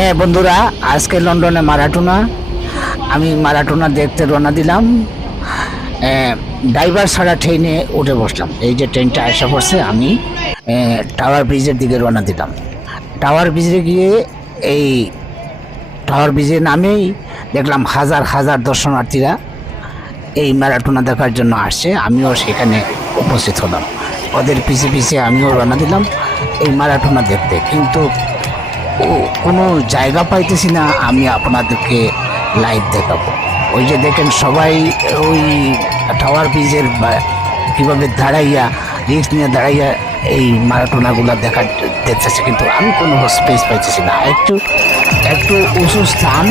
হ্যাঁ বন্ধুরা, আজকে লন্ডনে মারাটোনা। আমি মারাটোনা দেখতে রওনা দিলাম। ড্রাইভার ছাড়া ট্রেনে উঠে বসলাম। এই যে ট্রেনটা আসা পড়ছে, আমি টাওয়ার ব্রিজের দিকে রওনা দিলাম। টাওয়ার ব্রিজে গিয়ে এই টাওয়ার ব্রিজে নামেই দেখলাম হাজার হাজার দর্শনার্থীরা এই ম্যারাটোনা দেখার জন্য আসছে। আমিও সেখানে উপস্থিত হলাম। ওদের পিছে পিছে আমিও রওনা দিলাম এই ম্যারাটোনা দেখতে, কিন্তু কোনো জায়গা পাইতেছি না আমি আপনাদেরকে লাইভ দেখাবো। ওই যে দেখেন সবাই ওই টাওয়ার ব্রিজের কীভাবে দাঁড়াইয়া রিস্ক নিয়ে দাঁড়াইয়া এই ম্যারাটোনাগুলো দেখতেছে, কিন্তু আমি কোনো স্পেস পাইতেছি না। একটু উঁচু স্থান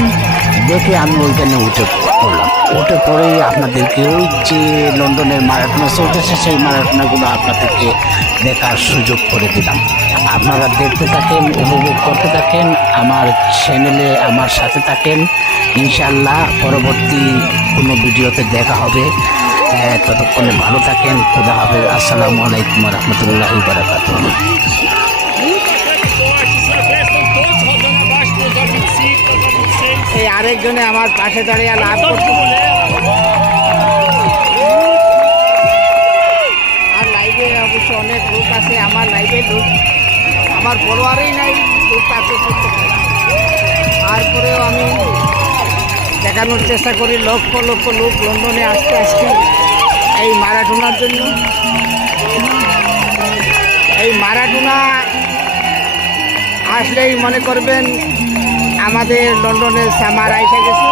দেখে আমি ওইখানে উঠে পড়লাম। উঠে পড়েই আপনাদেরকে ওই যে লন্ডনের মারাটোনা চলতেছে সেই মারাটোনাগুলো আপনাদেরকে দেখার সুযোগ করে দিলাম। আপনারা দেখতে থাকেন, উপভোগ করতে থাকেন, আমার চ্যানেলে আমার সাথে থাকেন। ইনশাল্লাহ পরবর্তী কোনো ভিডিওতে দেখা হবে। ততক্ষণে ভালো থাকেন। খোদা হাফেজ। আসসালামু আলাইকুম রহমতুল্লাহি বারাকাতুহু। এই আরেকজনে আমার পাশে দাঁড়িয়ে লাভ করতে আর লাইভে অবশ্য অনেক লোক আছে। আমার লাইভে লোক আমার ফলোয়ারই নাই, লোক তাকে করতে পারে। তারপরেও আমি দেখানোর চেষ্টা করি লক্ষ লক্ষ লোক লন্ডনে আসতে এই মারাটোনার জন্য। এই মারাটোনা আসলেই মনে করবেন আমাদের লন্ডনের সামার আইসা গেছে।